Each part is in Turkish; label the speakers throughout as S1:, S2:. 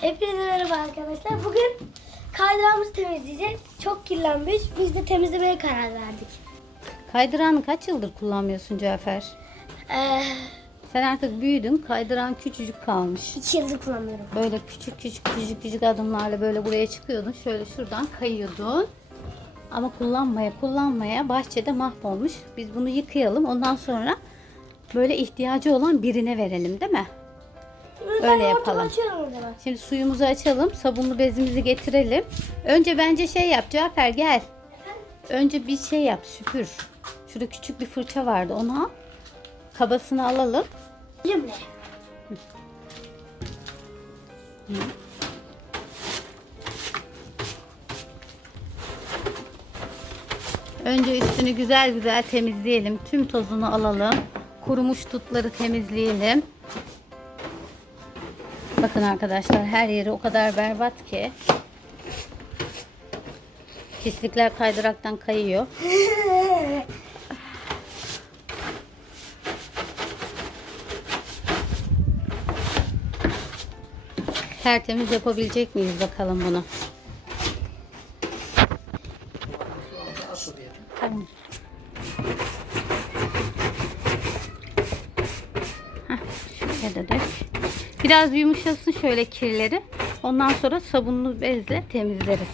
S1: Hepinize merhaba arkadaşlar. Bugün kaydırağımızı temizleyeceğiz. Çok kirlenmiş. Biz de temizlemeye karar verdik.
S2: Kaydıranı kaç yıldır kullanmıyorsun Cafer?
S1: Ee,
S2: Sen artık büyüdün. Kaydıran küçücük kalmış.
S1: iki yıldır kullanmıyorum.
S2: Böyle küçük küçük küçük küçük adımlarla böyle buraya çıkıyordun. Şöyle şuradan kayıyordun. Ama kullanmaya kullanmaya bahçede mahvolmuş. Biz bunu yıkayalım. Ondan sonra böyle ihtiyacı olan birine verelim değil mi? Öyle yapalım. Şimdi suyumuzu açalım. Sabunlu bezimizi getirelim. Önce bence şey yap Cafer gel. Önce bir şey yap süpür. Şurada küçük bir fırça vardı onu al. Kabasını alalım.
S1: Cümle.
S2: Önce üstünü güzel güzel temizleyelim. Tüm tozunu alalım. Kurumuş tutları temizleyelim. Bakın arkadaşlar her yeri o kadar berbat ki. Pislikler kaydıraktan kayıyor. Tertemiz yapabilecek miyiz bakalım bunu. Biraz yumuşasın şöyle kirleri. Ondan sonra sabunlu bezle temizleriz.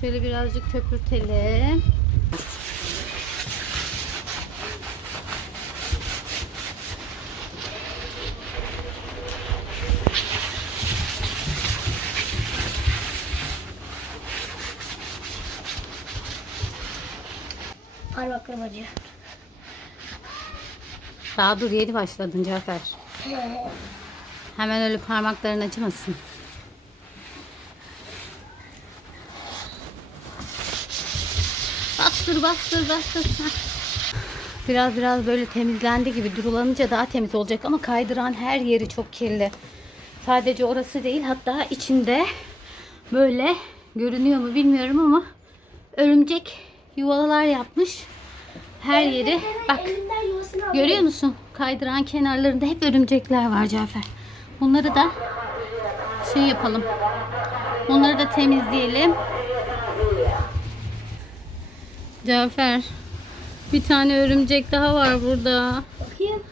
S2: Şöyle birazcık köpürtelim.
S1: Parmaklarım acıyor.
S2: Daha dur yeni başladın Cafer. Hemen öyle parmakların acımasın. Bastır bastır bastır. Biraz biraz böyle temizlendi gibi durulanınca daha temiz olacak ama kaydıran her yeri çok kirli. Sadece orası değil hatta içinde böyle görünüyor mu bilmiyorum ama örümcek yuvalar yapmış. Her yeri bak. Görüyor musun? Kaydıran kenarlarında hep örümcekler var Cafer. Bunları da şey yapalım. Onları da temizleyelim. Cafer. Bir tane örümcek daha var burada.
S1: Bakayım.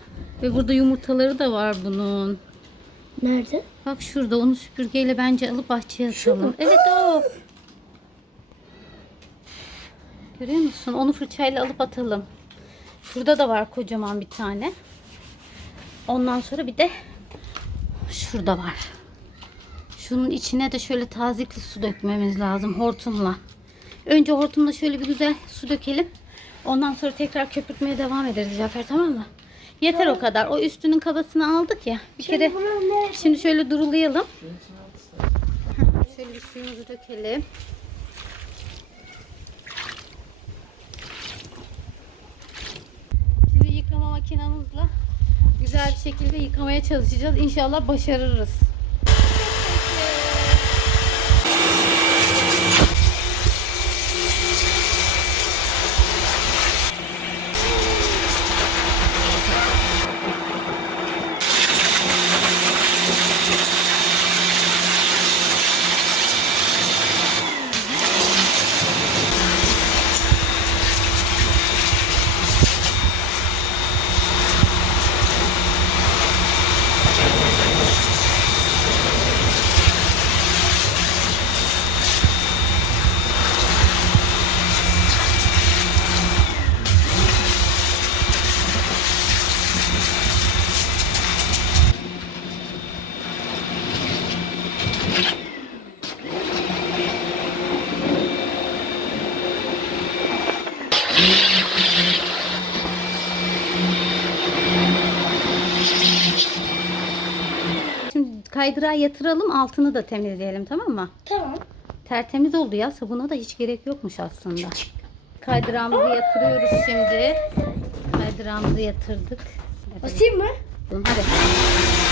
S2: Ve burada yumurtaları da var bunun.
S1: Nerede?
S2: Bak şurada onu süpürgeyle bence alıp bahçeye atalım. Evet o. Görüyor musun? Onu fırçayla alıp atalım. Şurada da var kocaman bir tane. Ondan sonra bir de şurada var. Şunun içine de şöyle tazikli su dökmemiz lazım hortumla. Önce hortumla şöyle bir güzel su dökelim. Ondan sonra tekrar köpürtmeye devam ederiz Cafer tamam mı? Yeter o kadar. O üstünün kabasını aldık ya. Bir kere
S1: Şimdi ne?
S2: Şimdi şöyle durulayalım. Şöyle bir suyumuzu dökelim. Şimdi yıkama makinamızla güzel bir şekilde yıkamaya çalışacağız. İnşallah başarırız. Şimdi kaydırağa yatıralım altını da temizleyelim tamam mı?
S1: Tamam.
S2: Tertemiz oldu ya sabuna da hiç gerek yokmuş aslında. Kaydırağımızı yatırıyoruz şimdi. Kaydırağımızı yatırdık.
S1: Basayım mı?
S2: Hadi.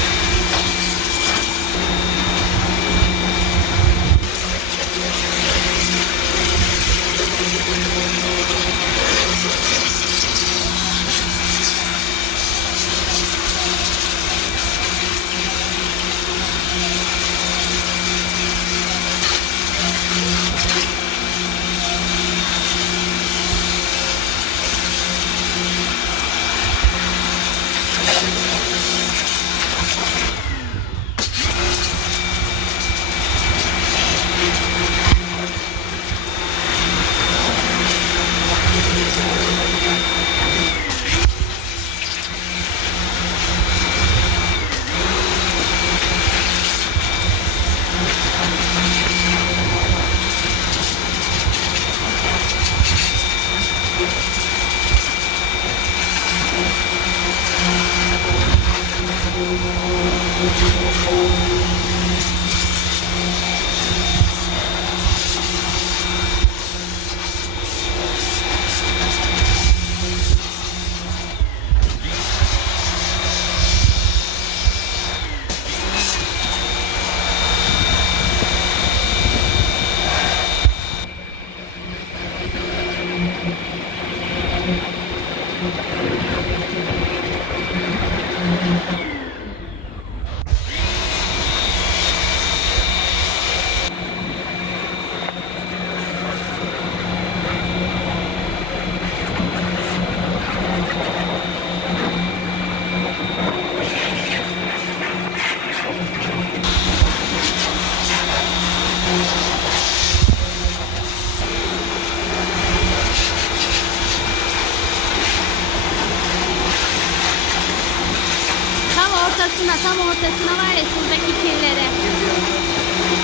S2: Ortasına, tam ortasına var ya şuradaki kirleri.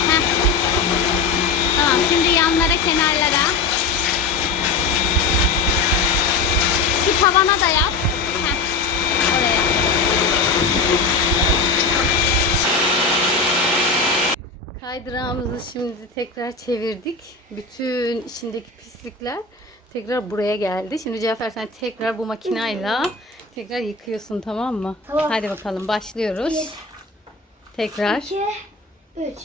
S2: Heh. Tamam, şimdi yanlara, kenarlara. Şu tavana da yap. Heh. Oraya. Kaydırağımızı şimdi tekrar çevirdik. Bütün içindeki pislikler tekrar buraya geldi. Şimdi Cafer sen tekrar bu makinayla tekrar yıkıyorsun tamam mı?
S1: Tamam.
S2: Hadi bakalım başlıyoruz.
S1: Bir.
S2: Tekrar.
S1: 2, 3.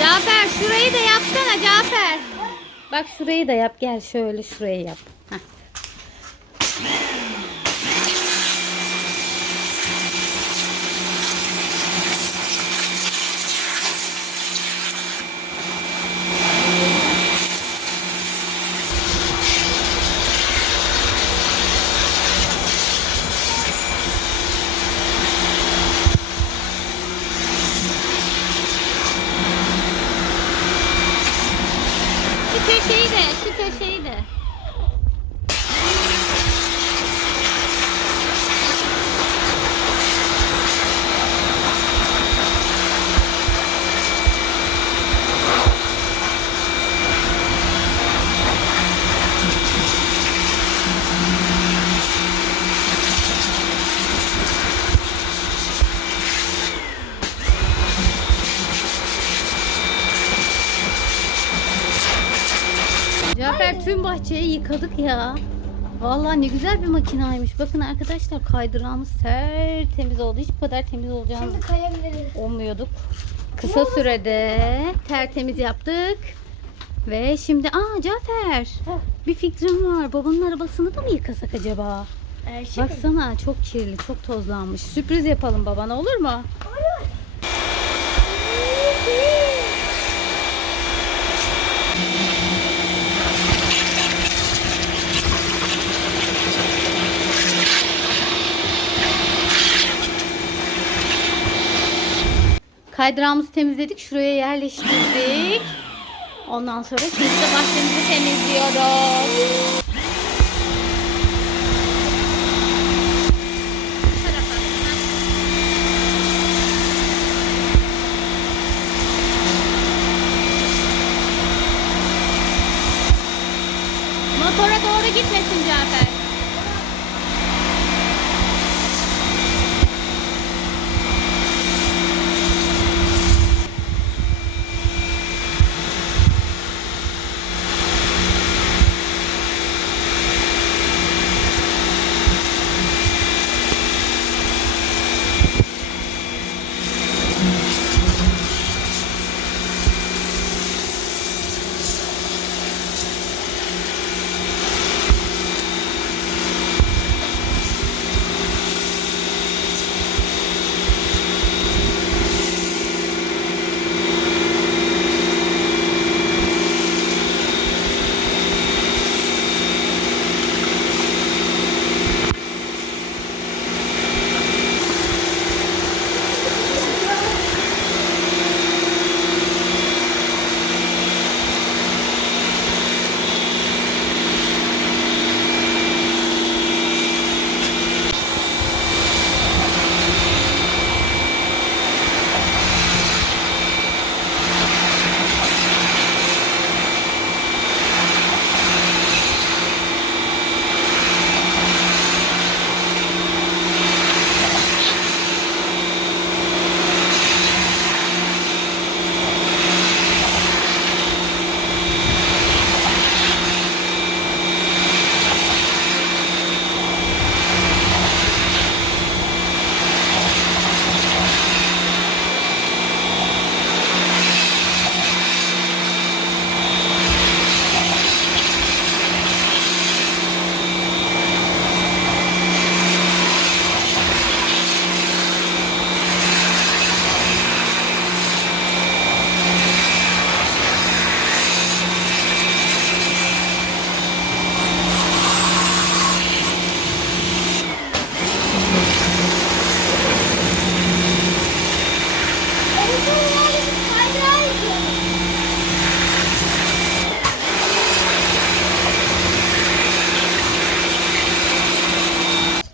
S2: Cafer şurayı da yapsana Cafer. Bak şurayı da yap gel şöyle şurayı yap. Heh. Şu köşeyi de, şu köşeyi de. Cafer tüm bahçeyi yıkadık ya. Vallahi ne güzel bir makinaymış. Bakın arkadaşlar kaydırağımız tertemiz oldu. Hiç bu kadar temiz olacağını
S1: Şimdi kayabiliriz.
S2: ummuyorduk. Kısa sürede tertemiz yaptık. Ve şimdi aa Cafer bir fikrim var. Babanın arabasını da mı yıkasak acaba?
S1: Ee, şimdi
S2: Baksana çok kirli, çok tozlanmış. Sürpriz yapalım babana olur mu? Kaydırağımızı temizledik. Şuraya yerleştirdik. Ondan sonra şimdi de bahçemizi temizliyoruz. Motora doğru gitmesin Cafer.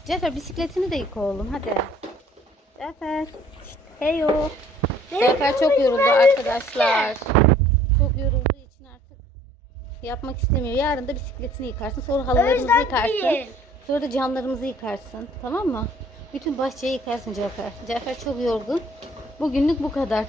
S2: Cafer bisikletini de yıka oğlum hadi. Cafer. Hey o.
S1: Benim
S2: Cafer çok yoruldu arkadaşlar. Çok yorulduğu için artık yapmak istemiyor. Yarın da bisikletini yıkarsın. Sonra halılarımızı yıkarsın. Sonra da camlarımızı yıkarsın. Tamam mı? Bütün bahçeyi yıkarsın Cafer. Cafer çok yorgun. Bugünlük bu kadar.